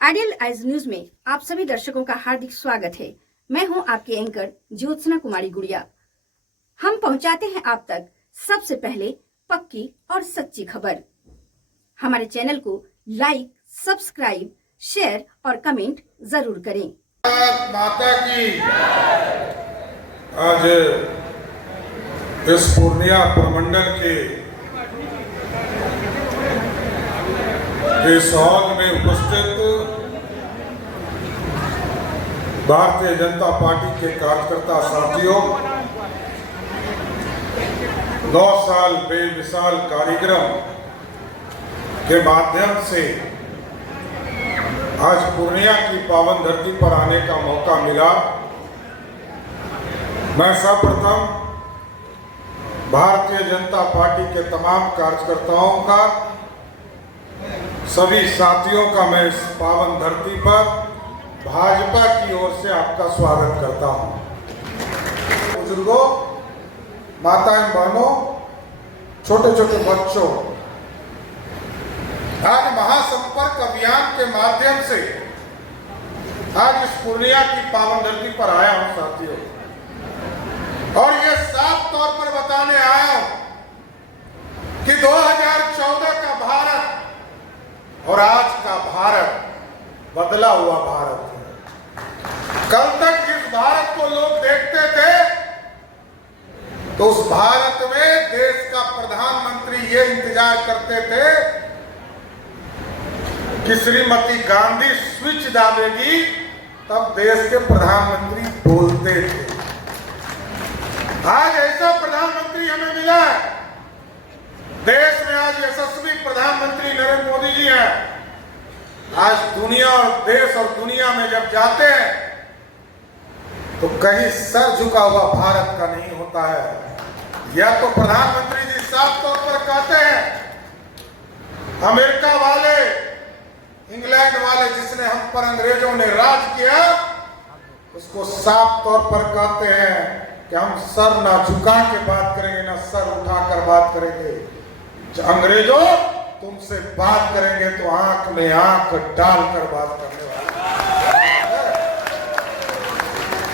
Ideal eyes news में आप सभी दर्शकों का हार्दिक स्वागत है। मैं हूं आपकी एंकर ज्योत्सना कुमारी गुड़िया। हम पहुंचाते हैं आप तक सबसे पहले पक्की और सच्ची खबर। हमारे चैनल को लाइक, सब्सक्राइब, शेयर और कमेंट जरूर करें। माता की आज इस पूर्णिया प्रमंडल के इस हॉल में उपस्थित भारतीय जनता पार्टी के कार्यकर्ता साथियों, 9 साल बेमिसाल कार्यक्रम के माध्यम से आज पूर्णिया की पावन धरती पर आने का मौका मिला। मैं सर्वप्रथम भारतीय जनता पार्टी के तमाम कार्यकर्ताओं का, सभी साथियों का मैं इस पावन धरती पर भाजपा की ओर से आपका स्वागत करता हूं। बुजुर्गों, माताएं, बहनों, छोटे छोटे बच्चों, आज महासंपर्क अभियान के माध्यम से आज इस पूर्णिया की पावन धरती पर आया हूं साथियों, और ये साफ तौर पर बताने आया हूं कि 2014 का भारत और आज का भारत बदला हुआ भारत है। कल तक जिस भारत को लोग देखते थे, तो उस भारत में देश का प्रधानमंत्री ये इंतजार करते थे कि श्रीमती गांधी स्विच दाबेगी, तब देश के प्रधानमंत्री बोलते थे। आज ऐसा प्रधानमंत्री हमें मिला है। देश में आज यशस्वी प्रधानमंत्री नरेंद्र मोदी जी हैं। आज दुनिया और देश और दुनिया में जब जाते हैं तो कहीं सर झुका हुआ भारत का नहीं होता है। यह तो प्रधानमंत्री जी साफ तौर पर कहते हैं, अमेरिका वाले, इंग्लैंड वाले जिसने हम पर अंग्रेजों ने राज किया, उसको साफ तौर पर कहते हैं कि हम सर ना झुका के बात करेंगे, ना सर उठाकर बात करेंगे। अंग्रेजों, तुमसे बात करेंगे तो आंख में आंख डालकर बात करने वाले।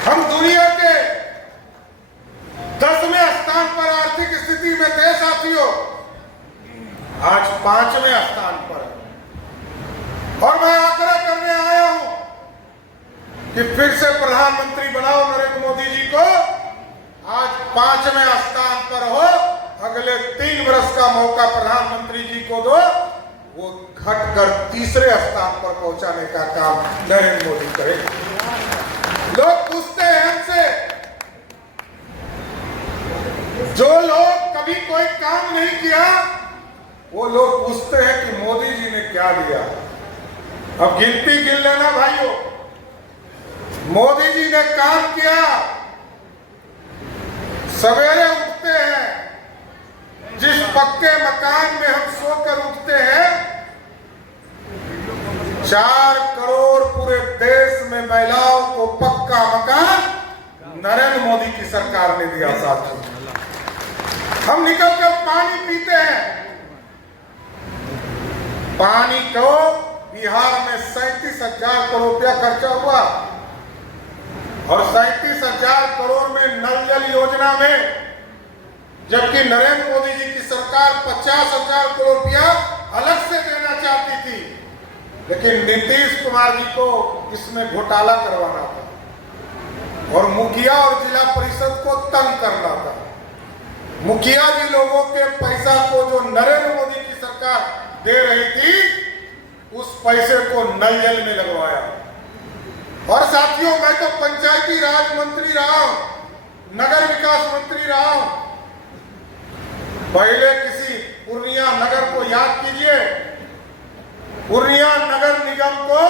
हम दुनिया के 10वें स्थान पर आर्थिक स्थिति में थे साथियों, आज 5वें स्थान पर है। और मैं आग्रह करने आया हूं कि फिर से प्रधानमंत्री बनाओ नरेंद्र मोदी जी को। आज 5वें स्थान पर हो, अगले 3 वर्ष का मौका प्रधानमंत्री जी को दो, वो घटकर 3रे स्थान पर पहुंचाने का काम नरेंद्र मोदी करेंगे। लोग पूछते हैं हमसे, जो लोग कभी कोई काम नहीं किया, वो लोग पूछते हैं कि मोदी जी ने क्या दिया। अब गिनती गिन लेना भाइयों। मोदी जी ने काम किया, सवेरे उठते हैं, जिस पक्के मकान में हम सोकर उठते हैं, 4 करोड़ पूरे देश में महिलाओं को पक्का मकान नरेंद्र मोदी की सरकार ने दिया साथियों। हम निकलकर पानी पीते हैं। पानी को बिहार में 37,000 करोड़ रुपया खर्चा हुआ, और 37,000 करोड़ में नल जल योजना में, जबकि नरेंद्र मोदी जी की सरकार 50,000 करोड़ रुपया अलग से देना चाहती थी, लेकिन नीतीश कुमार जी को इसमें घोटाला करवाना था और मुखिया और जिला परिषद को तंग करना था। मुखिया जी लोगों के पैसा को जो नरेंद्र मोदी की सरकार दे रही थी, उस पैसे को नल जल में लगवाया। और साथियों, मैं तो पंचायती राज मंत्री रहा हूं, नगर विकास मंत्री रहा हूं। पहले किसी पूर्णिया नगर को याद कीजिए, पूर्णिया नगर निगम को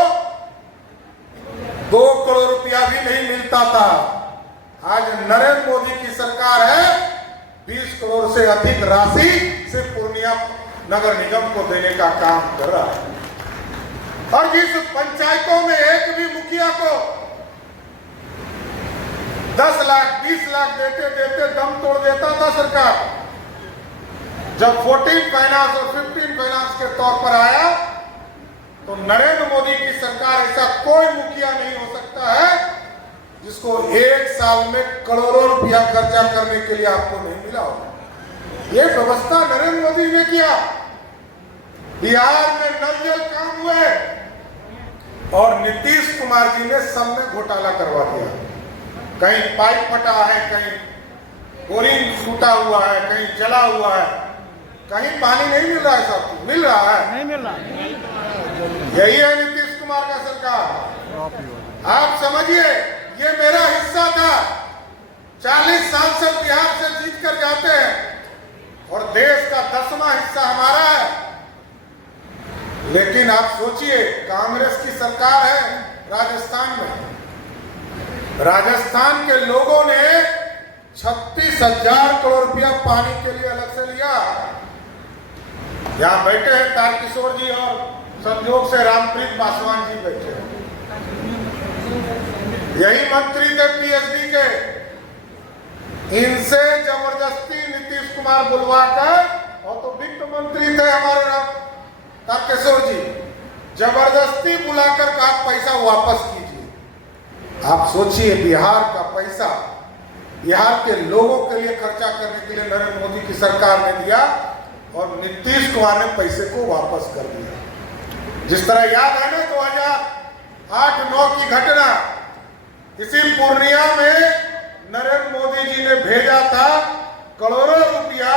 2 करोड़ रुपया भी नहीं मिलता था। आज नरेंद्र मोदी की सरकार है, 20 करोड़ से अधिक राशि सिर्फ पूर्णिया नगर निगम को देने का काम कर रहा है। और जिस पंचायतों में एक भी मुखिया को 10 लाख 20 लाख देते देते दम तोड़ देता था सरकार, जब 14 फाइनेंस और 15 फाइनेंस के तौर पर आया, तो नरेंद्र मोदी की सरकार ऐसा कोई मुखिया नहीं हो सकता है जिसको एक साल में करोड़ों रुपया खर्चा करने के लिए आपको नहीं मिला होगा। ये व्यवस्था नरेंद्र मोदी ने किया। बिहार में नल जल काम हुए और नीतीश कुमार जी ने सब में घोटाला करवा दिया। कहीं पाइप फटा है, कहीं बोरिंग फूटा हुआ है, कहीं जला हुआ है, कहीं पानी नहीं मिल रहा है। साहब मिल रहा है, नहीं मिल रहा। यही है नीतीश कुमार का सरकार। आप समझिए, ये मेरा हिस्सा था। 40 सांसद बिहार से जीत कर जाते हैं और देश का 10वां हिस्सा हमारा है। लेकिन आप सोचिए, कांग्रेस की सरकार है राजस्थान में। राजस्थान के लोगों ने 36,000 करोड़ रुपया पानी के लिए अलग से लिया। यहां बैठे हैं तारकिशोर जी और संयोग से रामप्रीत पासवान जी बैठे हैं। यही मंत्री थे पीएचडी के। इनसे जबरदस्ती नीतीश कुमार बुलवाकर, और तो वित्त मंत्री थे हमारे तारकिशोर जी, जबरदस्ती बुलाकर कहा पैसा वापस कीजिए। आप सोचिए, बिहार का पैसा बिहार के लोगों के लिए खर्चा करने के लिए नरेंद्र मोदी की सरकार ने दिया और नीतीश कुमार ने पैसे को वापस कर दिया। जिस तरह याद है ना 2008-9 की घटना, इसी पूर्णिया में नरेंद्र मोदी जी ने भेजा था करोड़ों रुपया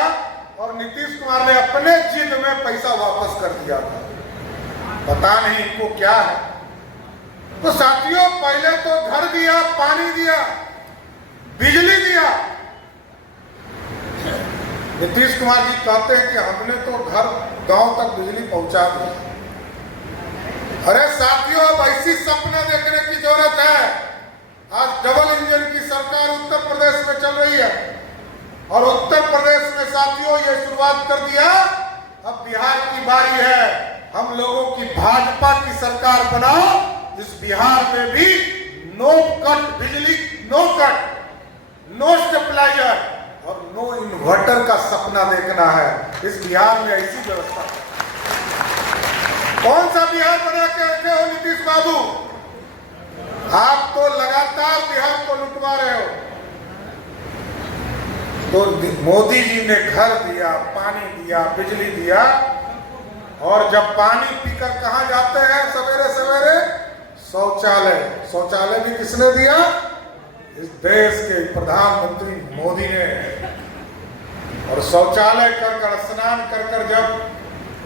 और नीतीश कुमार ने अपने जिद में पैसा वापस कर दिया था। पता नहीं इनको क्या है। तो साथियों, पहले तो घर दिया, पानी दिया, बिजली दिया। नीतीश कुमार जी कहते हैं कि हमने तो घर गांव तक बिजली पहुंचा दी। अरे साथियों, अब ऐसी सपना देखने की जरूरत है। आज डबल इंजन की सरकार उत्तर प्रदेश में चल रही है और उत्तर प्रदेश में साथियों ये शुरुआत कर दिया। अब बिहार की बारी है। हम लोगों की भाजपा की सरकार बनाओ। इस बिहार में भी नो कट बिजली, नो कट, नो स्टेबलाइजर और नो इन्वर्टर का सपना देखना है। इस बिहार में ऐसी व्यवस्था। कौन सा बिहार बना के रखे हो नीतीश बाबू? आप तो लगातार बिहार को लुटवा रहे हो। तो मोदी जी ने घर दिया, पानी दिया, बिजली दिया, और जब पानी पीकर कहां जाते हैं सवेरे सवेरे? शौचालय। शौचालय भी किसने दिया? इस देश के प्रधानमंत्री मोदी ने। और शौचालय कर स्नान कर जब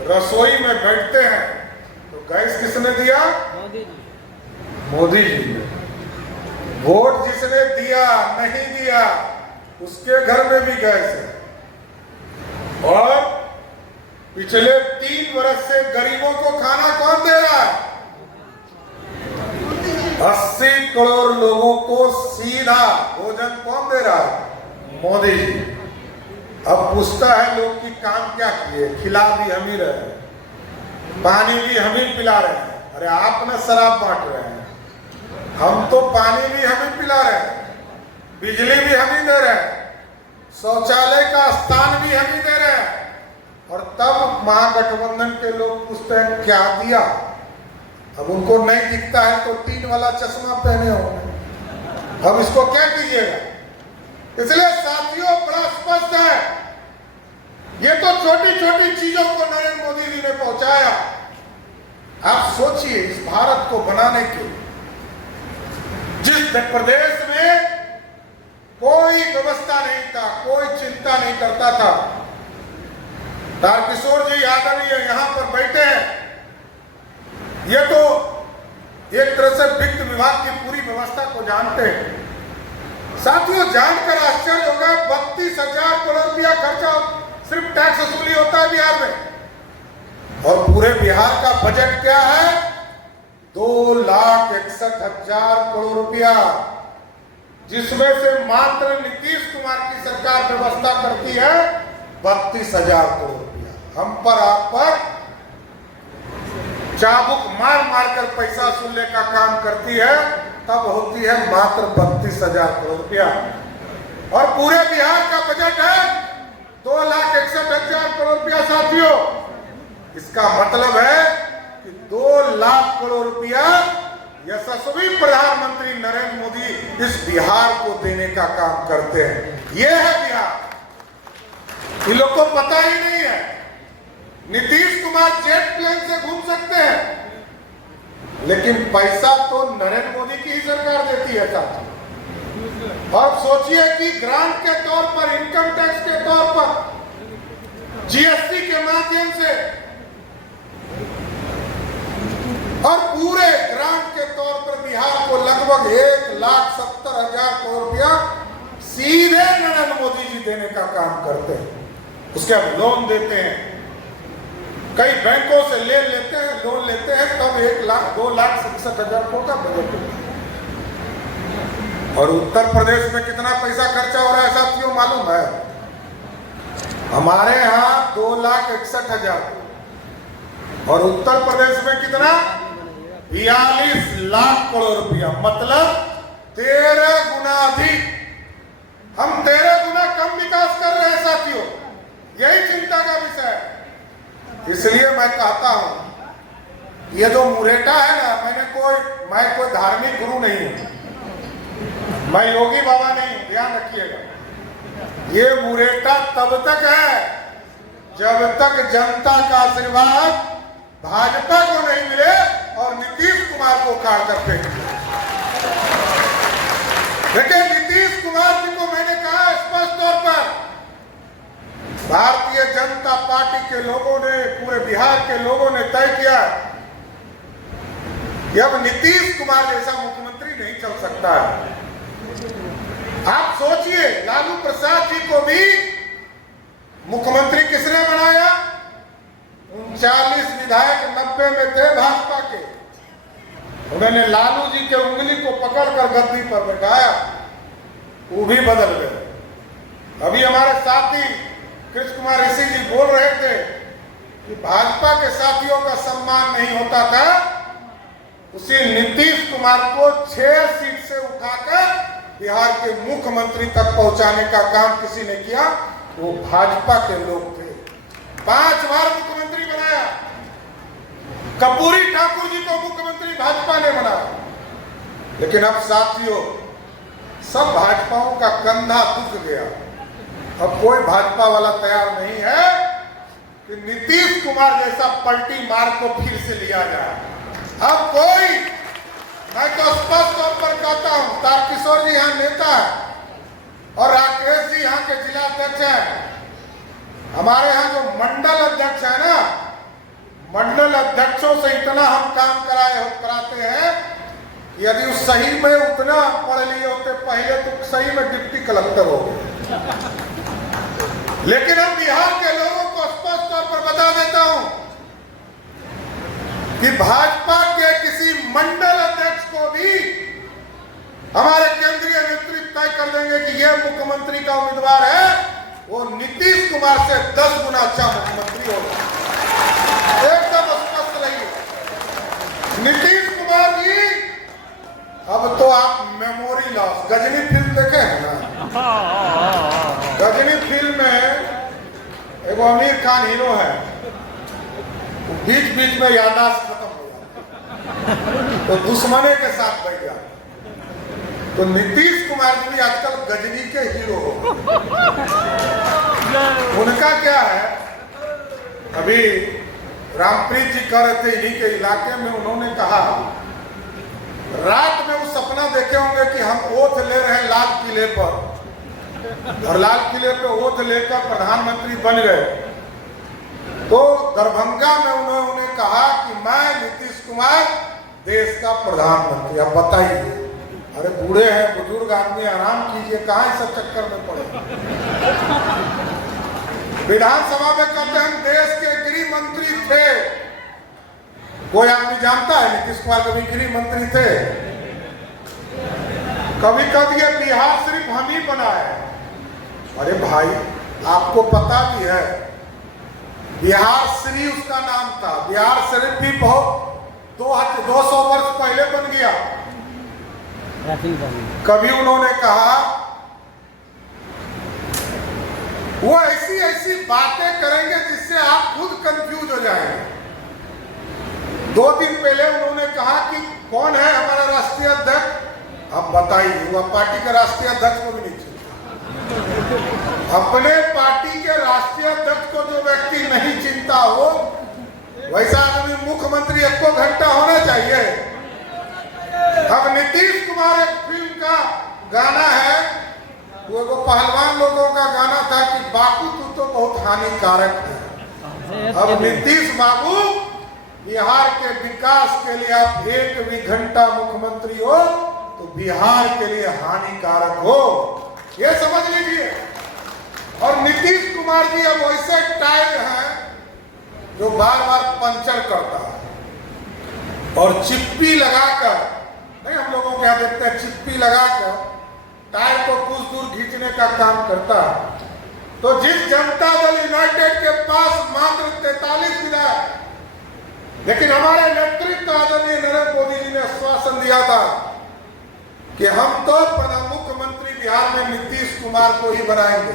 रसोई में बैठते हैं तो गैस किसने दिया? मोदी जी ने। वोट जिसने दिया नहीं दिया उसके घर में भी गैस है। और पिछले 3 वर्ष से गरीबों को खाना कौन दे रहा है? 80 करोड़ लोगों को सीधा भोजन कौन दे रहा है? मोदी जी। अब पूछता है लोग कि काम क्या किए? खिला भी हम ही रहे हैं, पानी भी हम ही पिला रहे हैं। अरे आप ना शराब बांट रहे हैं, हम तो पानी भी हम ही पिला रहे हैं, बिजली भी हम ही दे रहे हैं, शौचालय का स्थान भी हम ही दे रहे हैं। और तब महागठबंधन के लोग पूछते हैं क्या दिया? अब उनको नहीं दिखता है तो 3 वाला चश्मा पहने होंगे। अब इसको क्या कीजिएगा? इसलिए साथियों, बड़ा स्पष्ट है, ये तो छोटी छोटी चीजों को नरेंद्र मोदी जी ने पहुंचाया। आप सोचिए, इस भारत को बनाने के जिस प्रदेश में कोई व्यवस्था नहीं था, कोई चिंता नहीं करता था। तारकिशोर जी आदरणीय यहां पर बैठे हैं। ये तो एक तरह से वित्त विभाग की पूरी व्यवस्था को जानते हैं। साथियों, जानकर आश्चर्य होगा, 32,000 करोड़ रुपया खर्चा सिर्फ टैक्स वसूली होता है बिहार में। और पूरे बिहार का बजट क्या है? 2,61,000 करोड़ रुपया, जिसमें से मात्र नीतीश कुमार की सरकार व्यवस्था करती है 32,000 करोड़ रुपया। हम पर आप पर चाबुक मार मार कर पैसा वसूलने का काम करती है, तब होती है मात्र 32,000 करोड़ रुपया। और पूरे बिहार का बजट है 2,61,000 करोड़ रुपया। साथियों, इसका मतलब है कि 2 लाख करोड़ रुपया यशस्वी प्रधानमंत्री नरेंद्र मोदी इस बिहार को देने का काम करते हैं। ये है बिहार। इन लोग को पता ही नहीं है। नीतीश कुमार जेट प्लेन से घूम सकते हैं, लेकिन पैसा तो नरेंद्र मोदी की ही सरकार देती है साथ। और सोचिए कि ग्रांट के तौर पर, इनकम टैक्स के तौर पर, जीएसटी के माध्यम से और पूरे ग्रांट के तौर पर बिहार को लगभग 1,70,000 करोड़ रुपया सीधे नरेंद्र मोदी जी देने का काम करते हैं। उसके बाद लोन देते हैं, कई बैंकों से लोन लेते हैं, तब 1,02,67,000 करोड़ का बजट होता है। और उत्तर प्रदेश में कितना पैसा खर्चा हो रहा है साथियों मालूम है? हमारे यहाँ 2,61,000 और उत्तर प्रदेश में कितना? 42 लाख करोड़ रुपया, मतलब 13 गुना अधिक। हम 13 गुना कम विकास कर रहे हैं साथियों। यही चिंता का विषय है। इसलिए मैं कहता हूं, ये जो मुरेटा है ना, मैं कोई धार्मिक गुरु नहीं हूं, मैं योगी बाबा नहीं हूं, ध्यान रखिएगा। ये मुरेटा तब तक है जब तक जनता का आशीर्वाद भाजपा को नहीं मिले और नीतीश कुमार को काट कर फेंक। देखिए, नीतीश कुमार जी को मैंने कहा स्पष्ट तौर पर, भारतीय जनता पार्टी के लोगों ने, पूरे बिहार के लोगों ने तय किया कि अब नीतीश कुमार जैसा मुख्यमंत्री नहीं चल सकता है। आप सोचिए, लालू प्रसाद जी को भी मुख्यमंत्री किसने बनाया? 39 विधायक 90 में थे भाजपा के। उन्होंने लालू जी के उंगली को पकड़कर गद्दी पर बैठाया, वो भी बदल गए। अभी हमारे साथी कृष्ण कुमार ऋषि जी बोल रहे थे कि भाजपा के साथियों का सम्मान नहीं होता था। उसी नीतीश कुमार को 6 सीट से उठाकर बिहार के मुख्यमंत्री तक पहुंचाने का काम किसी ने किया, वो भाजपा के लोग थे। 5 बार मुख्यमंत्री बनाया। कर्पूरी ठाकुर जी को मुख्यमंत्री भाजपा ने बनाया। लेकिन अब साथियों, सब भाजपाओं का कंधा दुख गया। अब कोई भाजपा वाला तैयार नहीं है कि नीतीश कुमार जैसा पलटी मार को फिर से लिया जाए। अब कोई, मैं तो स्पष्ट तौर पर कहता हूं, तारकिशोर जी यहाँ नेता है और राकेश जी यहाँ के जिला अध्यक्ष हैं। हमारे यहाँ जो मंडल अध्यक्ष है ना, मंडल अध्यक्षों से इतना हम काम कराते हैं कि यदि उस सही में उतना पढ़ लिए होते पहले, तो सही में डिप्टी कलेक्टर हो गए। लेकिन हम बिहार के लोगों को स्पष्ट तौर पर बता देता हूं कि भाजपा के किसी मंडल अध्यक्ष को भी हमारे केंद्रीय नेतृत्व तय कर देंगे कि यह मुख्यमंत्री का उम्मीदवार है, वो नीतीश कुमार से 10 गुना अच्छा मुख्यमंत्री होगा। एकदम स्पष्ट रहिए। नीतीश कुमार जी, अब तो आप मेमोरी लॉस, गजनी फिल्म देखे हैं ना? गजनी फिल्म में एक आमिर खान हीरो है, बीच बीच में याददाश्त खत्म हो जाती, तो दुश्मने के साथ बैठ गया। तो नीतीश कुमार जी भी आजकल गजनी के हीरो हो। उनका क्या है, अभी रामप्रीत जी कह रहे थे इन्हीं के इलाके में, उन्होंने कहा रात में वो सपना देखे होंगे कि हम ओथ ले रहे हैं लाल किले पर, और लाल किले पे ओथ लेकर प्रधानमंत्री बन गए। तो दरभंगा में उन्होंने कहा कि मैं नीतीश कुमार देश का प्रधानमंत्री। अब बताइए, अरे बूढ़े हैं, बुजुर्ग आदमी, आराम कीजिए, कहां इस चक्कर में पड़े। विधानसभा में कहते हैं देश के गृह मंत्री थे। कोई आदमी जानता है नीतीश कुमार कभी गृह मंत्री थे? कभी कह दिए बिहार सिर्फ हम ही बनाए। अरे भाई, आपको पता भी है बिहार श्री उसका नाम था। बिहार शरीफ भी बहुत 200 वर्ष पहले बन गया। कभी उन्होंने कहा, वो ऐसी बातें करेंगे जिससे आप खुद कंफ्यूज हो जाएंगे। 2 दिन पहले उन्होंने कहा कि कौन है हमारा राष्ट्रीय अध्यक्ष। अब बताइए, वह पार्टी के राष्ट्रीय अध्यक्ष को भी नहीं चिंता। अपने पार्टी के राष्ट्रीय अध्यक्ष को जो व्यक्ति नहीं चिंता हो, वैसा आदमी मुख्यमंत्री 1 घंटा होना चाहिए। अब नीतीश कुमार एक फिल्म का गाना है, वो पहलवान लोगों का गाना था कि बापू तू तो बहुत हानिकारक है। अब नीतीश बाबू, बिहार के विकास के लिए आप 1 भी घंटा मुख्यमंत्री हो तो बिहार के लिए हानिकारक हो, ये समझ लीजिए। और नीतीश कुमार जी अब वैसे टायर हैं जो बार बार पंचर करता है और चिप्पी लगाकर, नहीं हम लोगों के यहाँ देखते हैं, चिप्पी लगाकर टायर को कुछ दूर खींचने का काम करता है। तो जिस जनता दल यूनाइटेड के पास मात्र 43 विधायक, लेकिन हमारे नेतृत्व आदरणीय नरेंद्र मोदी जी ने आश्वासन दिया था कि हम तो मुख्यमंत्री बिहार में नीतीश कुमार को ही बनाएंगे,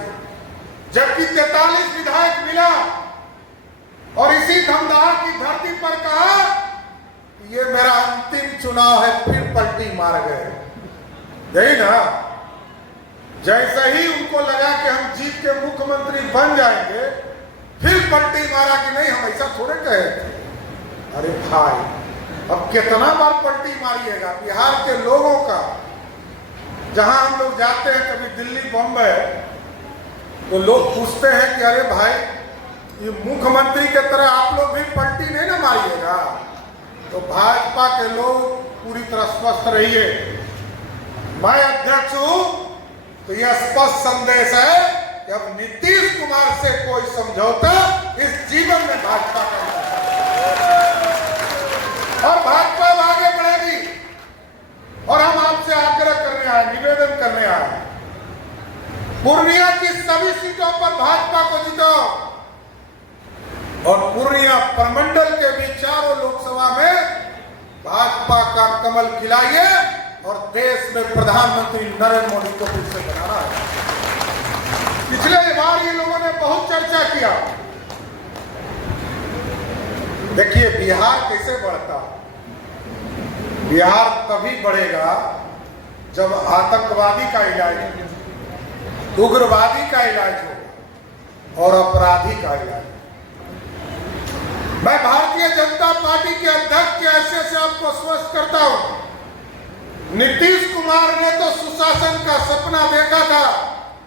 जबकि 43 विधायक मिला और इसी धमदाह की धरती पर कहा ये मेरा अंतिम चुनाव है, फिर पलटी मार गए। यही ना, जैसे ही उनको लगा कि हम जीत के मुख्यमंत्री बन जाएंगे, फिर पलटी मारा कि नहीं हम ऐसा थोड़े कहे थे। अरे भाई, अब कितना बार पलटी मारिएगा? बिहार के लोगों का, जहां हम लोग जाते हैं कभी दिल्ली बॉम्बे, तो लोग पूछते हैं कि अरे भाई ये मुख्यमंत्री के तरह आप लोग भी पलटी नहीं ना मारिएगा। तो भाजपा के लोग पूरी तरह स्वस्थ रहिए। मैं अध्यक्ष हूं तो यह स्पष्ट संदेश है कि अब नीतीश कुमार से कोई समझौता इस जीवन में भाजपा का नहीं, और भाजपा आगे बढ़ेगी। और हम आपसे आग्रह करने आए, निवेदन करने आए, पूर्णिया की सभी सीटों पर भाजपा को जिताओ और पूर्णिया प्रमंडल के भी 4 लोकसभा में भाजपा का कमल खिलाइए और देश में प्रधानमंत्री नरेंद्र मोदी को फिर से बनाना है। पिछले बार ये लोगों ने बहुत चर्चा किया। देखिए बिहार कैसे बढ़ता, बिहार तभी बढ़ेगा जब आतंकवादी का इलाज हो, उग्रवादी का इलाज हो और अपराधी का इलाज। मैं भारतीय जनता पार्टी के अध्यक्ष के हैसियत से आपको स्पष्ट करता हूं, नीतीश कुमार ने तो सुशासन का सपना देखा था,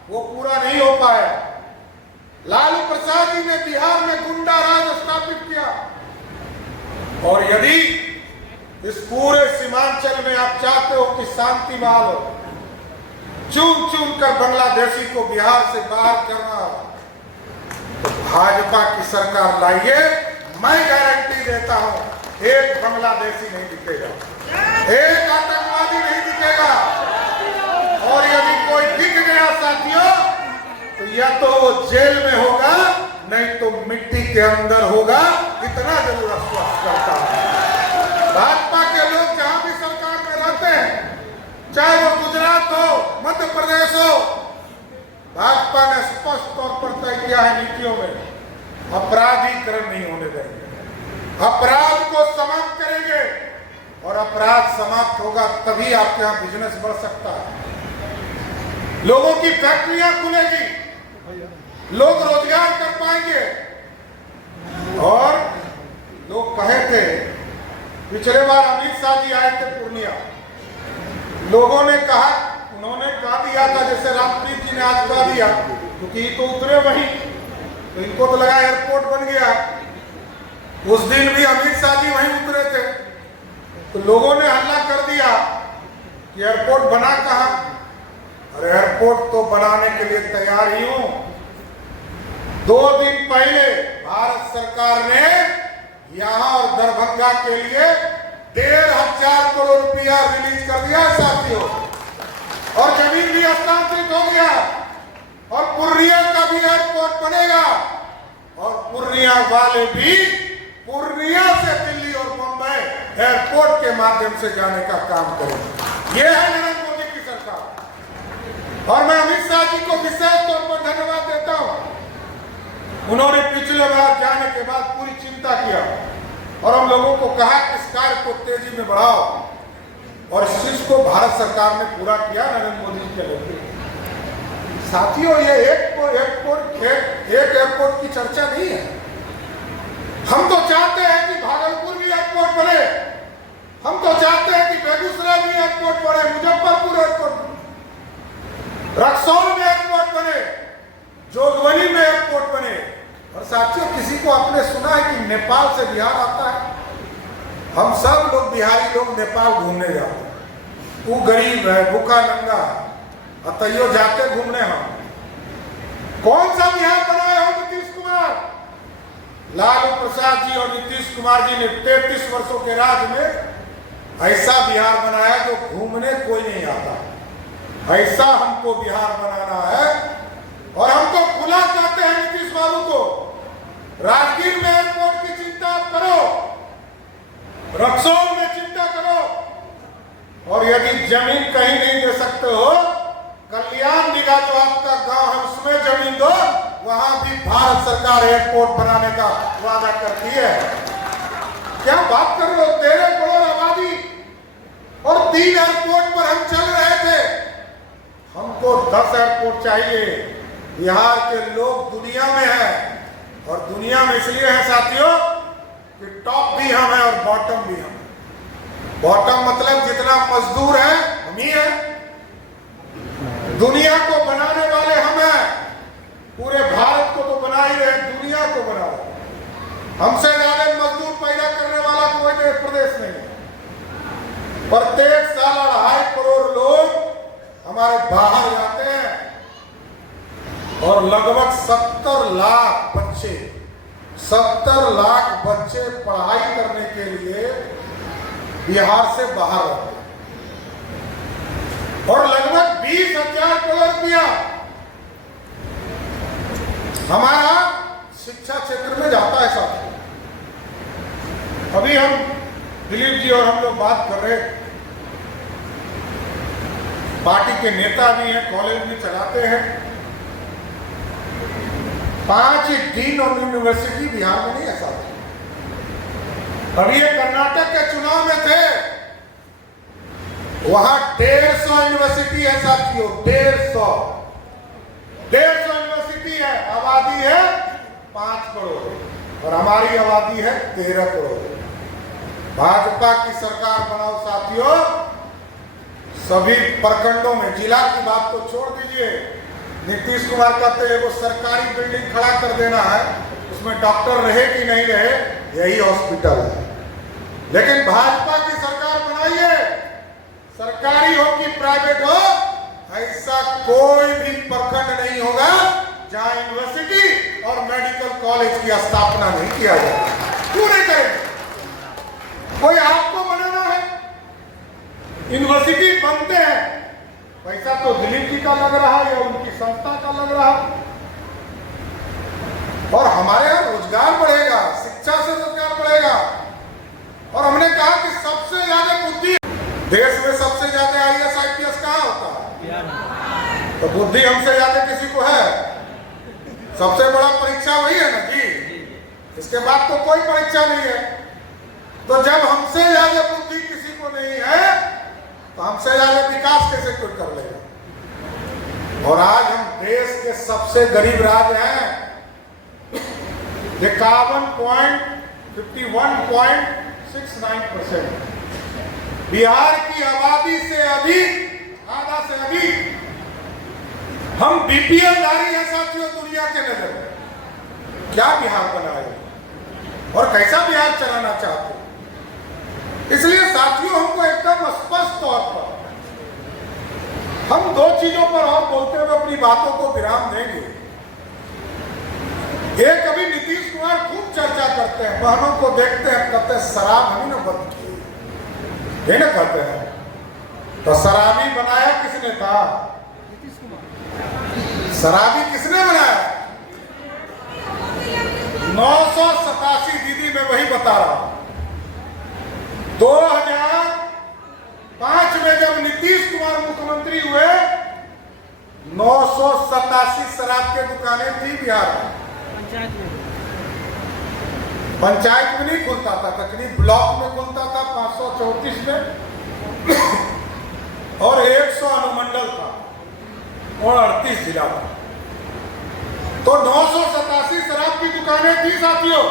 वो पूरा नहीं हो पाया। लालू प्रसाद जी ने बिहार में गुंडा राज स्थापित किया, और यदि इस पूरे सीमांचल में आप चाहते हो कि शांति बहाल हो, चुन चुन कर बांग्लादेशी को बिहार से बाहर करना हो, तो भाजपा की सरकार लाइए। मैं गारंटी देता हूं, एक बांग्लादेशी नहीं दिखेगा, एक आतंकवादी नहीं दिखेगा, और यदि कोई दिख गया साथियों तो या तो वो जेल में होगा, नहीं तो मिट्टी के अंदर होगा। इतना जरूर आश्वस्त करता हूं। भाजपा के लोग जहां भी सरकार में रहते हैं, चाहे वो गुजरात हो, मध्य प्रदेश हो, भाजपा ने स्पष्ट तौर पर तय किया है नीतियों में, अपराधीकरण नहीं होने देंगे, अपराध को समाप्त करेंगे, और अपराध समाप्त होगा तभी आपके यहाँ बिजनेस बढ़ सकता है, लोगों की फैक्ट्रियां खुलेगी, लोग रोजगार कर पाएंगे। और लोग कहे थे, पिछले बार अमित शाह जी आए थे पूर्णिया, लोगों ने कहा, उन्होंने कहा दिया था जैसे रामप्रीत जी ने आज कहा दिया, क्योंकि तो उतरे वहीं, तो इनको तो लगा एयरपोर्ट बन गया। उस दिन भी अमित शाह जी वहीं उतरे थे, तो लोगों ने हल्ला कर दिया कि एयरपोर्ट बना कहां। और एयरपोर्ट तो बनाने के लिए तैयार ही हूं। 2 दिन पहले भारत सरकार ने यहां और दरभंगा के लिए 1,500 करोड़ रुपया रिलीज कर दिया साथियों, और जमीन भी हस्तांतरित हो गया, और पूर्णिया का भी एयरपोर्ट बनेगा, और पूर्णिया वाले भी पूर्णिया से दिल्ली और मुंबई एयरपोर्ट के माध्यम से जाने का काम करेंगे। ये है नरेंद्र मोदी की सरकार। और मैं अमित शाह जी को विशेष तौर पर धन्यवाद देता हूं, उन्होंने पिछले बार जाने के बाद पूरी चिंता किया और हम लोगों को कहा कि इस कार्य को तेजी में बढ़ाओ, और इस चीज को भारत सरकार ने पूरा किया नरेंद्र मोदी जी के लेकर। साथियों, ये एक एयरपोर्ट की चर्चा नहीं है। हम तो चाहते हैं कि भागलपुर भी एयरपोर्ट बने, हम तो चाहते हैं कि बेगूसराय भी एयरपोर्ट बने, मुजफ्फरपुर एयरपोर्ट बने, रक्सौल में एयरपोर्ट बने, जोगबनी में एयरपोर्ट बने। और साथियों, किसी को आपने सुना है कि नेपाल से बिहार आता है? हम सब लोग बिहारी लोग नेपाल घूमने जाते हैं। वो गरीब है, भूखा नंगा, अतइयो जाते घूमने। हम कौन सा बिहार बनाए हो नीतीश कुमार? लालू प्रसाद जी और नीतीश कुमार जी ने 33 वर्षों के राज में ऐसा बिहार बनाया जो घूमने कोई नहीं आता। ऐसा हमको बिहार बनाना है, और हम तो खुला कहते हैं नीतीश बाबू को, राजगीर में एयरपोर्ट की चिंता करो, रक्सौल में चिंता करो, और यदि जमीन कहीं नहीं दे सकते हो, कल्याण दिघा जो आपका गांव है उसमें जमीन दो, वहां भी भारत सरकार एयरपोर्ट बनाने का वादा करती है। क्या बात कर रहे हो? 13 करोड़ आबादी और 3 एयरपोर्ट पर हम चल रहे थे। हमको 10 एयरपोर्ट चाहिए। बिहार के लोग दुनिया में है, और दुनिया में इसलिए है साथियों कि टॉप भी हम है और बॉटम भी हम। बॉटम मतलब जितना मजदूर है हम ही है, दुनिया को बनाने वाले हम हैं। पूरे भारत को तो बना ही रहे, दुनिया को बना रहे। हमसे ज्यादा मजदूर पैदा करने वाला कोई देश प्रदेश नहीं है। प्रत्येक साल 2.5 करोड़ लोग हमारे बाहर जाते हैं, और लगभग 70 लाख बच्चे पढ़ाई करने के लिए बिहार से बाहर रहते हैं, और लगभग 20,000 करोड़ रुपया हमारा शिक्षा क्षेत्र में जाता है। साथ अभी हम दिलीप जी और हम लोग बात कर रहे, पार्टी के नेता भी हैं, कॉलेज भी चलाते हैं। 5 डीन और यूनिवर्सिटी बिहार में नहीं है साथ। अभी ये कर्नाटक के चुनाव में थे, वहां 150 यूनिवर्सिटी है साथियों, 150 यूनिवर्सिटी है। आबादी है 5 करोड़ और हमारी आबादी है 13 करोड़। भाजपा की सरकार बनाओ साथियों, सभी प्रखंडों में। जिला की बात तो छोड़ दीजिए, नीतीश कुमार कहते हैं वो सरकारी बिल्डिंग खड़ा कर देना है, उसमें डॉक्टर रहे कि नहीं रहे यही हॉस्पिटल है। लेकिन भाजपा की सरकार बनाइए, सरकारी हो कि प्राइवेट हो, ऐसा कोई भी प्रखंड नहीं होगा जहां यूनिवर्सिटी और मेडिकल कॉलेज की स्थापना नहीं किया जाए। क्यों नहीं करेंगे? कोई आपको बनाना है, यूनिवर्सिटी बनते हैं, पैसा तो दिलीप जी का लग रहा है या उनकी संस्था का लग रहा है, और हमारे यहाँ रोजगार बढ़ेगा, शिक्षा से रोजगार बढ़ेगा। और हमने कहा कि सबसे ज्यादा बुद्धि देश में, सबसे ज्यादा IAS IPS कहाँ होता है? तो बुद्धि हमसे ज्यादा किसी को है? सबसे बड़ा परीक्षा वही है ना जी, इसके बाद तो कोई परीक्षा नहीं है। तो जब हमसे ज्यादा बुद्धि किसी को नहीं है, तो हमसे ज्यादा विकास कैसे कोई कर लेगा? और आज हम देश के सबसे गरीब राज्य हैं। 51.69%। बिहार की आबादी से अधिक, आधा से अधिक हम BPL धारी हैं साथियों दुनिया के नजर में। क्या बिहार बनाए और कैसा बिहार चलाना चाहते? इसलिए साथियों हमको एकदम स्पष्ट तौर पर हम 2 चीजों पर और बोलते हुए अपनी बातों को विराम देंगे। एक, अभी नीतीश कुमार खूब चर्चा करते हैं, बहनों को देखते हैं, कहते हैं शराब हम ही ना बंद की, ये ना कहते हैं। तो शराबी बनाया किसने था? शराबी किसने बनाया? 987 दीदी, मैं वही बता रहा हूं। 2005 में जब नीतीश कुमार मुख्यमंत्री हुए, 987 शराब की दुकानें थी बिहार में। पंचायत में नहीं खुलता था, तकरीब ब्लॉक में खुलता था 534 में और 100 अनुमंडल था और 38 जिला था। तो 987 शराब की दुकानें थी साथियों।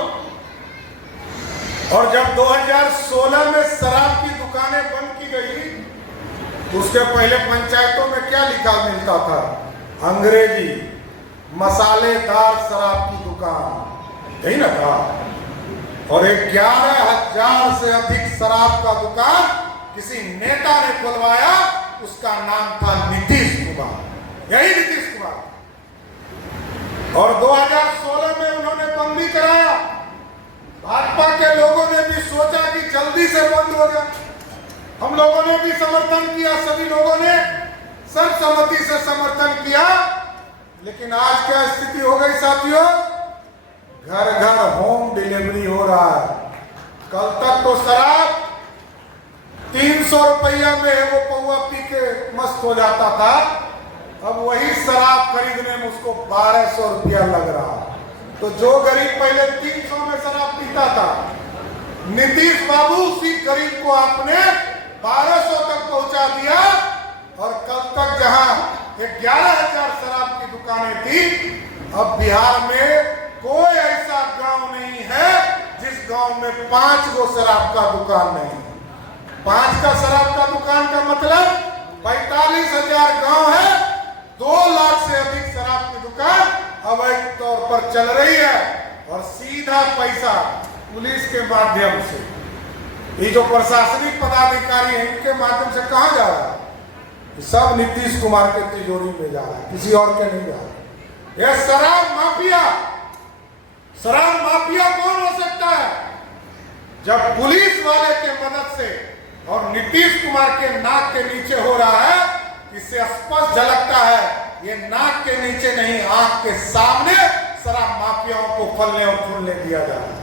और जब 2016 में शराब की दुकानें बंद की गई, उसके पहले पंचायतों में क्या लिखा मिलता था? अंग्रेजी मसालेदार शराब की दुकान, यही ना था। और 11,000 से अधिक शराब का दुकान किसी नेता ने खुलवाया, उसका नाम था नीतीश कुमार, यही नीतीश कुमार। और 2016 में उन्होंने बंदी कराया। भाजपा के लोगों ने भी सोचा कि जल्दी से बंद हो जाए, हम लोगों ने भी समर्थन किया, सभी लोगों ने सर्वसम्मति से समर्थन किया। लेकिन आज क्या स्थिति हो गई साथियों? घर घर होम डिलीवरी हो रहा है। कल तक तो शराब 300 रुपया में वो पौवा पी के मस्त हो जाता था, अब वही शराब खरीदने में उसको 1200 रुपया लग रहा। तो जो गरीब पहले 300 में शराब पीता था, नीतीश बाबू उसी गरीब को आपने 1200 तक पहुंचा दिया। और कल तक जहां 11,000 शराब की दुकानें थी, अब बिहार में कोई ऐसा गांव नहीं है जिस गांव में 5 गो शराब का दुकान नहीं। 5 का शराब का दुकान का मतलब 45,000 गांव है, 2 लाख से अधिक शराब की दुकान अवैध तौर पर चल रही है। और सीधा पैसा पुलिस के माध्यम से, ये जो प्रशासनिक पदाधिकारी हैं, इनके माध्यम से कहां जा रहा है? सब नीतीश कुमार के तिजोरी में जा रहा है, किसी और के नहीं जा रहा। यह शराब माफिया कौन हो सकता है? जब पुलिस वाले के मदद से और नीतीश कुमार के नाक के नीचे हो रहा है, इससे स्पष्ट झलकता है ये नाक के नीचे नहीं, आंख के सामने शराब माफियाओं को फलने और फूलने दिया जा रहा है।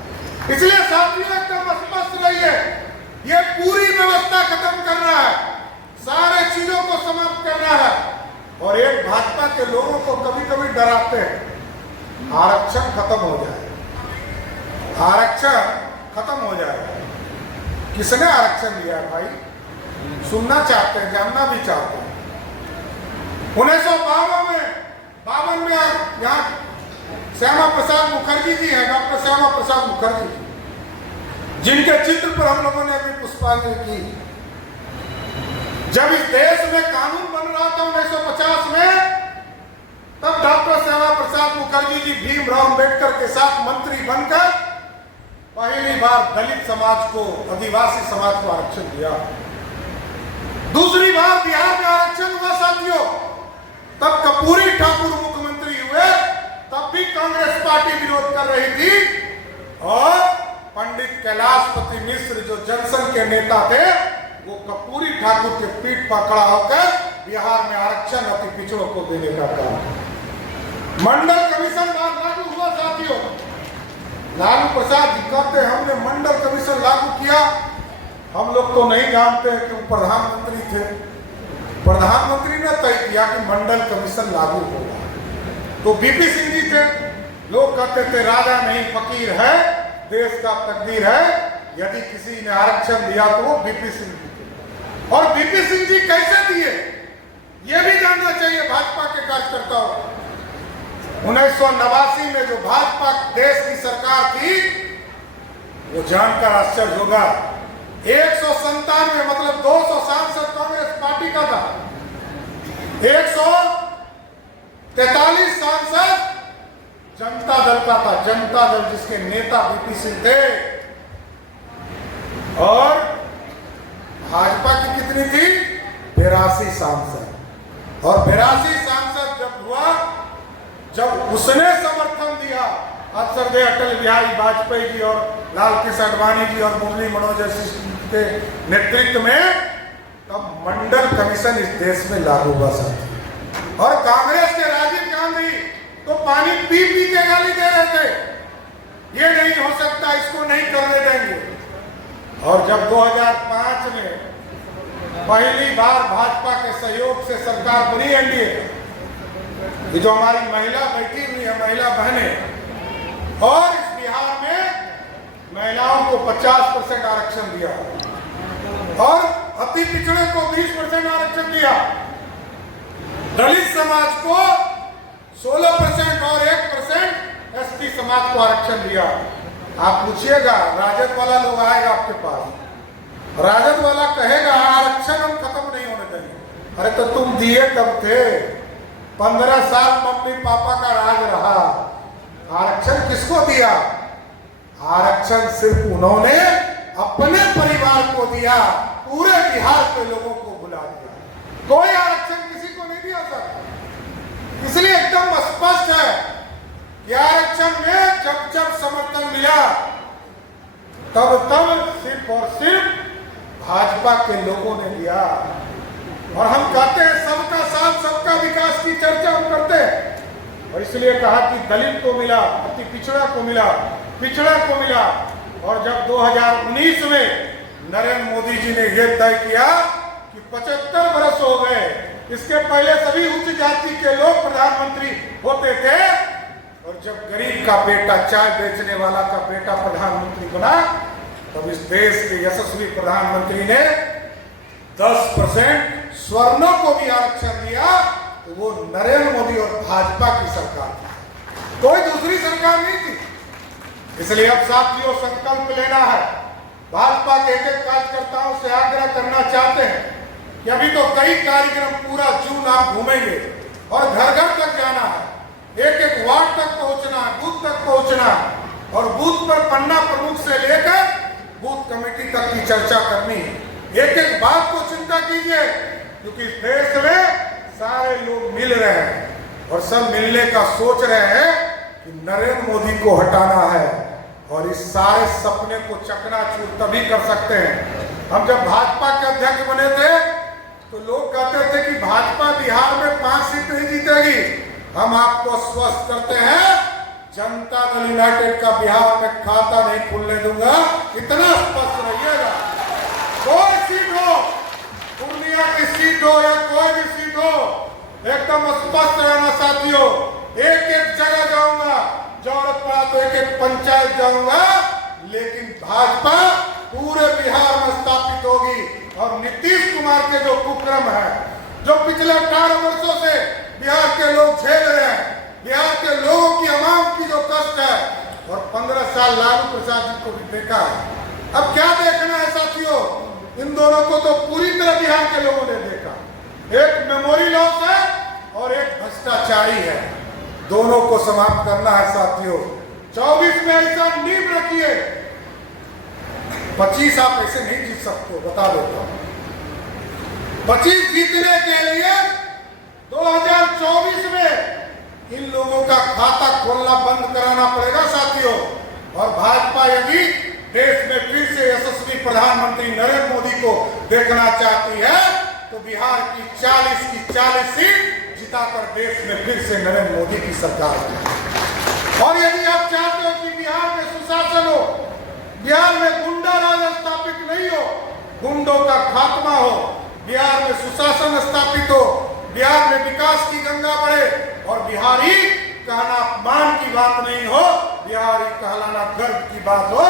इसलिए साथियों एकदम स्पष्ट रहिए, ये पूरी व्यवस्था खत्म करना है, सारे चीजों को समाप्त करना है। और एक भाजपा के लोगों को कभी कभी डराते हैं, आरक्षण खत्म हो जाए, आरक्षण खत्म हो जाए। किसने आरक्षण दिया है भाई? सुनना चाहते हैं, जानना भी चाहते हैं। 1952 में यहाँ श्यामा प्रसाद मुखर्जी जी हैं, डॉक्टर श्यामा प्रसाद मुखर्जी, जिनके चित्र पर हम लोगों ने अभी पुष्पांजलि की। जब इस देश में कानून बन रहा था 1950 में, तब डॉक्टर श्यामा प्रसाद मुखर्जी जी भीमराव अम्बेडकर के साथ मंत्री बनकर पहली बार दलित समाज को, आदिवासी समाज को आरक्षण दिया। दूसरी बार बिहार में आरक्षण हुआ साथियों, तब कर्पूरी ठाकुर मुख्यमंत्री हुए, तब भी कांग्रेस पार्टी विरोध कर रही थी। और पंडित कैलाशपति मिश्र जो जनसंघ के नेता थे, वो कर्पूरी ठाकुर के पीठ पर खड़ा होकर बिहार में आरक्षण अति पिछड़ों को देने का काम। मंडल कमीशन लागू हुआ साथियों। लालू प्रसाद जी कहते हमने मंडल कमीशन लागू किया। हम लोग तो नहीं जानते कि वो प्रधानमंत्री थे, प्रधानमंत्री ने तय किया कि मंडल कमीशन लागू होगा। तो बीपी सिंह जी थे, लोग कहते थे राजा नहीं फकीर है, देश का तकदीर है, यदि किसी ने आरक्षण दिया तो वो बीपी सिंह जी थे। और बीपी सिंह जी कैसे दिए, ये भी जानना चाहिए भाजपा के कार्यकर्ताओं। 1989 में जो भाजपा देश की सरकार थी, वो जानकर आश्चर्य होगा, 197 मतलब 200 सांसद कांग्रेस पार्टी का था, 143 सांसद जनता दल का था, जनता दल जिसके नेता बीपी सिंह थे। और भाजपा की कितनी थी? 82 सांसद। और 82 सांसद जब हुआ, जब उसने समर्थन दिया श्रद्धेय अटल बिहारी वाजपेयी जी और लाल कृष्ण आडवाणी जी और मुरली मनोहर के नेतृत्व में, तब मंडल कमीशन इस देश में लागू हुआ सर। और कांग्रेस के राजीव गांधी तो पानी पी पी के गाली दे रहे थे, ये नहीं हो सकता, इसको नहीं करने देंगे। और जब 2005 में पहली बार भाजपा के सहयोग से सरकार बनी एनडीए, ये जो हमारी महिला बैठी हुई है, महिला बहनें, और इस बिहार में को 50% आरक्षण दिया और अति पिछड़े को 20% आरक्षण दिया। दलित समाज को 16% और 1% एसटी समाज को आरक्षण दिया। आप पूछिएगा, राजद वाला लोग आएगा आपके पास, राजद वाला कहेगा आरक्षण हम खत्म नहीं होने देंगे। अरे तो तुम दिए कब थे? 15 साल मम्मी पापा का राज रहा, आरक्षण किसको दिया? आरक्षण सिर्फ उन्होंने अपने परिवार को दिया, पूरे बिहार के लोगों को भुला दिया। कोई आरक्षण किसी को नहीं दिया सर। इसलिए एकदम स्पष्ट है कि आरक्षण में जब जब समर्थन मिला तब तब सिर्फ और सिर्फ भाजपा के लोगों ने दिया। और हम कहते हैं सबका साथ सबका विकास की चर्चा हम करते हैं, और इसलिए कहा कि दलित को मिला, अति पिछड़ा को मिला, पिछड़ा को मिला। और जब 2019 में नरेंद्र मोदी जी ने यह तय किया कि 75 वर्ष हो गए, इसके पहले सभी उच्च जाति के लोग प्रधानमंत्री होते थे, और जब गरीब का बेटा, चाय बेचने वाला का बेटा प्रधानमंत्री बना, तब इस देश के यशस्वी प्रधानमंत्री ने 10% स्वर्णों को भी आरक्षण दिया। तो वो नरेंद्र मोदी और भाजपा की सरकार थी, कोई दूसरी सरकार नहीं थी। इसलिए अब साथियों संकल्प लेना है। भाजपा के एक एक कार्यकर्ताओं से आग्रह करना चाहते हैं कि अभी तो कई कार्यक्रम पूरा जून आप घूमेंगे और घर घर तक जाना है, एक एक वार्ड तक पहुंचना है, बूथ तक पहुंचना है, और बूथ पर पन्ना प्रमुख से लेकर बूथ कमेटी तक की चर्चा करनी है। एक एक बात को चिंता कीजिए, क्योंकि इस देश में सारे लोग मिल रहे हैं और सब मिलने का सोच रहे हैं कि नरेंद्र मोदी को हटाना है, और इस सारे सपने को चकनाचूर तभी कर सकते हैं। हम जब भाजपा के अध्यक्ष बने थे तो लोग कहते थे कि भाजपा बिहार में 5 सीट नहीं जीतेगी। हम आपको स्वस्थ करते हैं, जनता दल यूनाइटेड का बिहार में खाता नहीं खुलने दूंगा, इतना स्पष्ट रहिएगा। कोई सीट हो, पूर्णिया की सीट हो या कोई भी सीट हो, एकदम स्पष्ट रहना साथियों। एक एक जगह जाऊंगा, जरूरत पड़ा तो एक एक पंचायत जाऊंगा, लेकिन भाजपा पूरे बिहार में स्थापित होगी। और नीतीश कुमार के जो कुक्रम है, जो पिछले 18 वर्षों से बिहार के लोग झेल रहे हैं, बिहार के लोगों की आवाम की जो कष्ट है, और 15 साल लालू प्रसाद जी को भी देखा है। अब क्या देखना है साथियों? इन दोनों को तो पूरी तरह बिहार के लोगों ने देखा। एक मेमोरी लॉस है और एक भ्रष्टाचारी है, दोनों को समाप्त करना है साथियों। 24 में ऐसा नींव रखिए, 25 आप ऐसे नहीं जीत सकते, बता देता हूं। 25 जीतने के लिए 2024 में इन लोगों का खाता खोलना बंद कराना पड़ेगा साथियों। और भाजपा यदि देश में फिर से यशस्वी प्रधानमंत्री नरेंद्र मोदी को देखना चाहती है तो बिहार की 40 की 40 सीट जिताकर देश में फिर से नरेंद्र मोदी की सरकार है। और यदि आप चाहते हो कि बिहार में सुशासन हो, बिहार में गुंडा राज स्थापित नहीं हो, गुंडों का खात्मा हो, बिहार में सुशासन स्थापित हो, बिहार में विकास की गंगा बढ़े, और बिहारी कहना अपमान की बात नहीं हो, बिहारी कहलाना गर्व की बात हो,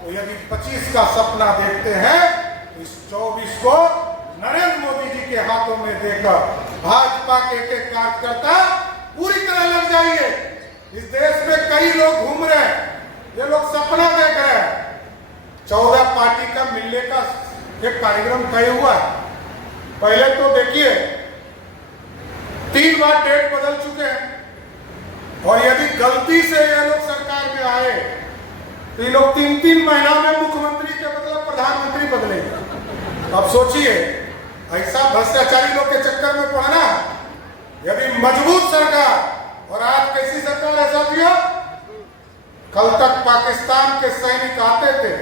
तो यदि 25 का सपना देखते हैं तो इस 24 को नरेंद्र मोदी जी के हाथों में देकर भाजपा के एक कार्यकर्ता पूरी तरह लग जाइए। इस देश में कई लोग घूम रहे हैं, ये लोग सपना देख रहे हैं। 14 पार्टी का मिलने का एक कार्यक्रम तय हुआ है। पहले तो देखिए 3 बार डेट बदल चुके हैं, और यदि गलती से ये लोग सरकार में आए तो ये लोग 3-3 महीना में मुख्यमंत्री के मतलब प्रधानमंत्री बदलेंगे। अब सोचिए, ऐसा भ्रष्टाचारी लोग के चक्कर में पड़ना। यदि मजबूत सरकार, और आज कैसी सरकार है साथियों? कल तक पाकिस्तान के सैनिक आते थे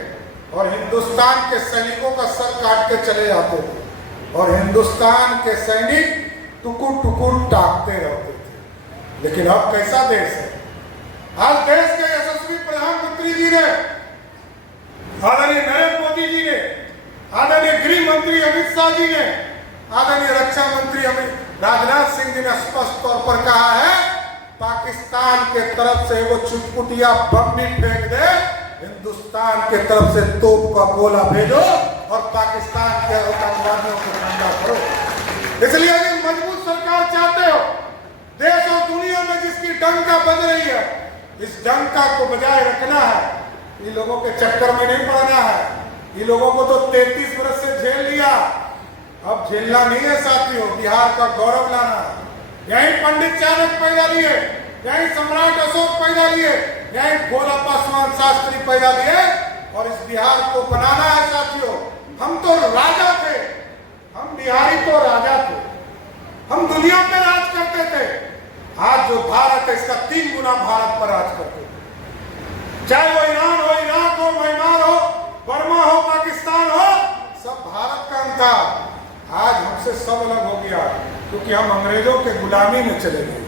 और हिंदुस्तान के सैनिकों का सर काट के चले जाते थे, और हिंदुस्तान के सैनिक टुकुर टुकुर ताकते रहते थे। लेकिन अब कैसा देश है? आज देश के यशस्वी प्रधानमंत्री जी ने, आदरणीय नरेंद्र मोदी जी ने, आदरणीय गृह मंत्री अमित शाह जी ने, आदरणीय रक्षा मंत्री राजनाथ सिंह जी ने स्पष्ट तौर पर कहा है, पाकिस्तान के तरफ से वो चुटपुटिया बम भी फेंक दे हिंदुस्तान के तरफ से तोप का गोला भेजो और पाकिस्तान के आतंकवादियों को ठंडा करो। इसलिए अगर मजबूत सरकार चाहते हो, देश और दुनिया में जिसकी डंका बज रही है, इस डंका को बजाय रखना है। ये लोगों के चक्कर में नहीं पड़ना है। ये लोगों को तो 33 वर्ष से झेल लिया, अब झेलना नहीं है साथियों। बिहार का गौरव लाना है। यही पंडित चाणक्य पैदा लिए, यही सम्राट अशोक पैदा लिए, यही भोला पासवान शास्त्री पैदा लिए, और इस बिहार को बनाना है साथियों। हम तो राजा थे, हम बिहारी तो राजा थे, हम दुनिया पे राज करते थे। आज जो भारत है, इसका 3 गुना भारत पर राज करते थे। चाहे वो ईरान हो, इराक हो, म्यांमार हो, बर्मा हो, पाकिस्तान हो, सब भारत का था। आज हमसे सब अलग हो गया, क्योंकि हम अंग्रेजों के गुलामी में चले गए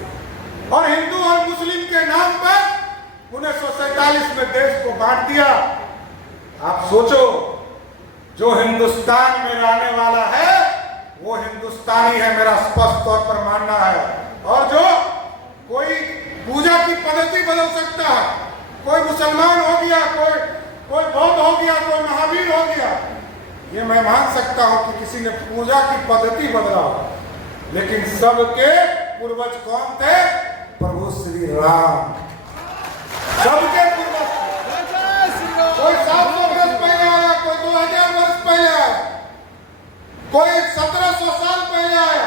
और हिंदू और मुस्लिम के नाम पर 1947 में देश को बांट दिया। आप सोचो, जो हिंदुस्तान में रहने वाला है वो हिंदुस्तानी है, मेरा स्पष्ट तौर पर मानना है। और जो कोई पूजा की पद्धति बदल सकता है, कोई मुसलमान हो गया, कोई बौद्ध हो गया, कोई महावीर हो गया, ये मैं मान सकता हूं कि किसी ने पूजा की पद्धति बदला हो, लेकिन सबके पूर्वज कौन थे? प्रभु श्री राम। सबके पूर्वज, कोई 700 वर्ष पहले आया, कोई 2000 वर्ष पहले आया, कोई 1700 साल पहले आया।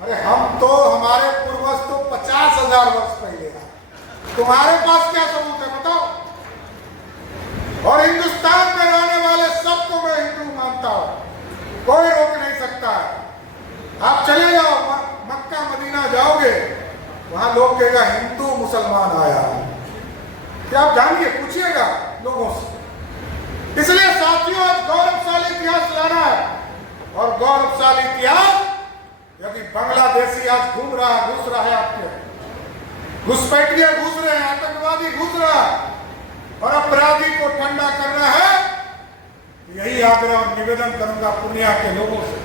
अरे हम तो, हमारे पूर्वज तो 50,000 वर्ष पहले आए। तुम्हारे पास क्या सबूत है बताओ? और हिंदुस्तान में रहने वाले सबको मैं हिंदू मानता हूं, कोई रोक नहीं सकता है। आप चले जाओ, मक्का मदीना जाओगे, वहां लोग कहेगा हिंदू मुसलमान आया। क्या आप जानिए, पूछिएगा लोगों से। इसलिए साथियों, आज गौरवशाली इतिहास लाना है, और गौरवशाली इतिहास यदि बांग्लादेशी आज घूम रहा है, घुस रहा है, आपके घुसपैठिए घुस रहे हैं, आतंकवादी घुस रहा है, और अपराधी को ठंडा करना है। यही आग्रह और निवेदन करूंगा पूर्णिया के लोगों से,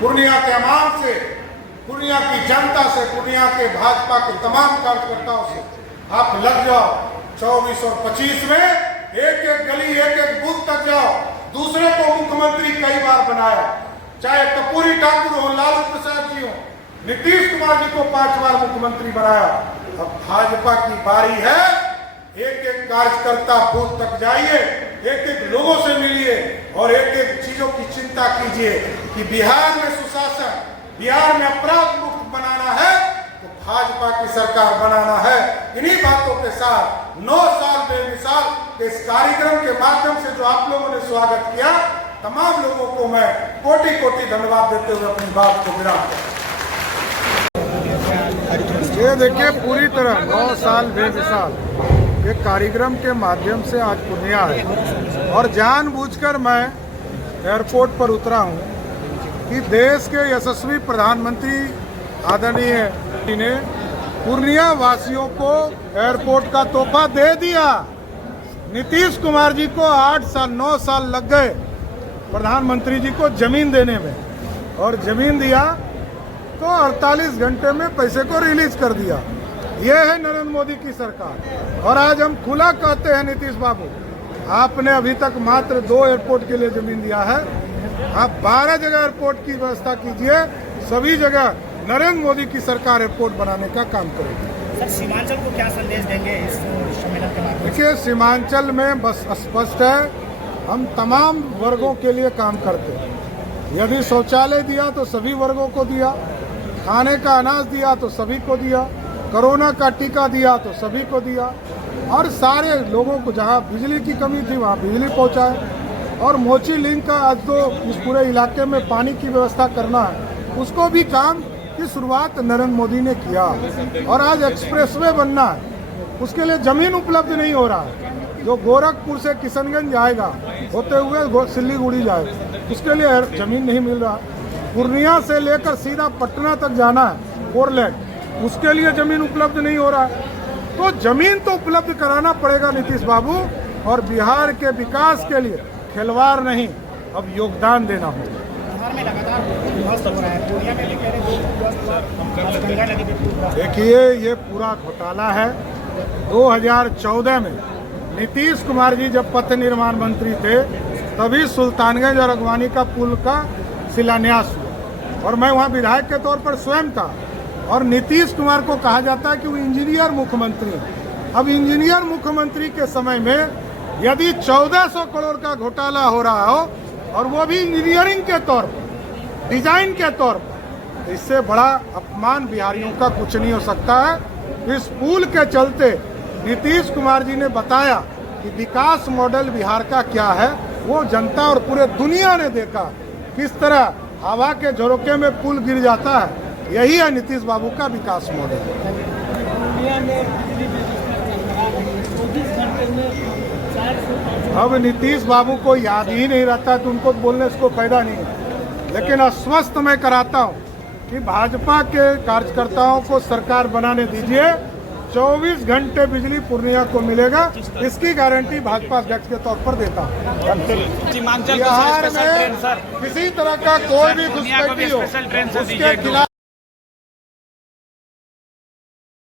पूर्णिया के आवाम से, पूर्णिया की जनता से, पूर्णिया के भाजपा के तमाम कार्यकर्ताओं से। आप लग जाओ 24 और 25 में, एक एक गली, एक एक बूथ तक जाओ। दूसरे को मुख्यमंत्री कई बार बनाया, चाहे कर्पूरी ठाकुर हो, लालू प्रसाद जी हो, नीतीश कुमार जी को 5 बार मुख्यमंत्री बनाया। अब भाजपा की बारी है। एक एक कार्यकर्ता बूथ तक जाइए, एक एक लोगों से मिलिए, और एक एक चीजों की चिंता कीजिए कि बिहार में सुशासन, बिहार में अपराध मुक्त बनाना है तो भाजपा की सरकार बनाना है। इन्हीं बातों के साथ 9 साल बेमिसाल के इस कार्यक्रम के माध्यम से जो आप लोगों ने स्वागत किया, तमाम लोगों को मैं कोटि कोटि धन्यवाद देते हुए अपनी बात को विराम करता हूं। ये देखिए, पूरी तरह 9 साल बेमिसाल ये कार्यक्रम के माध्यम से आज पूर्णिया है, और जानबूझकर मैं एयरपोर्ट पर उतरा हूं कि देश के यशस्वी प्रधानमंत्री आदरणीय ने पूर्णिया वासियों को एयरपोर्ट का तोहफा दे दिया। नीतीश कुमार जी को 8 साल 9 साल लग गए प्रधानमंत्री जी को जमीन देने में, और जमीन दिया तो 48 घंटे में पैसे को रिलीज कर दिया। ये है नरेंद्र मोदी की सरकार। और आज हम खुला कहते हैं, नीतीश बाबू, आपने अभी तक मात्र 2 एयरपोर्ट के लिए जमीन दिया है, आप 12 जगह एयरपोर्ट की व्यवस्था कीजिए। सभी जगह नरेंद्र मोदी की सरकार एयरपोर्ट बनाने का काम करेगी। सर, सीमांचल को क्या संदेश देंगे इस सम्मेलन के माध्यम से? देखिए, सीमांचल में बस स्पष्ट है, हम तमाम वर्गों के लिए काम करते हैं। यदि शौचालय दिया तो सभी वर्गों को दिया, खाने का अनाज दिया तो सभी को दिया, कोरोना का टीका दिया तो सभी को दिया, और सारे लोगों को जहां बिजली की कमी थी वहां बिजली पहुंचाए। और मोची लिंक का आज तो इस पूरे इलाके में पानी की व्यवस्था करना है, उसको भी काम की शुरुआत नरेंद्र मोदी ने किया। और आज एक्सप्रेसवे बनना है, उसके लिए जमीन उपलब्ध नहीं हो रहा है। जो गोरखपुर से किशनगंज जाएगा होते हुए सिल्लीगुड़ी जाएगा, उसके लिए जमीन नहीं मिल रहा। पूर्णिया से लेकर सीधा पटना तक जाना है 4 लेन, उसके लिए जमीन उपलब्ध नहीं हो रहा है। तो जमीन तो उपलब्ध कराना पड़ेगा नीतीश बाबू, और बिहार के विकास के लिए खिलवाड़ नहीं, अब योगदान देना होगा। बिहार में लगातार ध्वस्त हो रहा है, पूर्णिया में भी कह रहे हैं गंगा नदी पे। देखिए, ये पूरा घोटाला है। 2014 में नीतीश कुमार जी जब पथ निर्माण मंत्री थे तभी सुल्तानगंज और अगवानी का पुल का शिलान्यास हुआ और मैं वहाँ विधायक के तौर पर स्वयं था। और नीतीश कुमार को कहा जाता है कि वो इंजीनियर मुख्यमंत्री हैं। अब इंजीनियर मुख्यमंत्री के समय में यदि 1400 करोड़ का घोटाला हो रहा हो और वो भी इंजीनियरिंग के तौर पर, डिजाइन के तौर पर, तो इससे बड़ा अपमान बिहारियों का कुछ नहीं हो सकता है। इस पुल के चलते नीतीश कुमार जी ने बताया कि विकास मॉडल बिहार का क्या है, वो जनता और पूरे दुनिया ने देखा किस तरह हवा के झरोके में पुल गिर जाता है। यही है नीतीश बाबू का विकास मॉडल। अब नीतीश बाबू को याद ही नहीं रहता तो उनको बोलने से कोई फायदा नहीं है। लेकिन आश्वस्त मैं कराता हूँ कि भाजपा के कार्यकर्ताओं को सरकार बनाने दीजिए, 24 घंटे बिजली पूर्णिया को मिलेगा, इसकी गारंटी भाजपा अध्यक्ष के तौर पर देता हूँ। सीमांचल बिहार में किसी तरह का कोई भी घुसपैठी हो उसके खिलाफ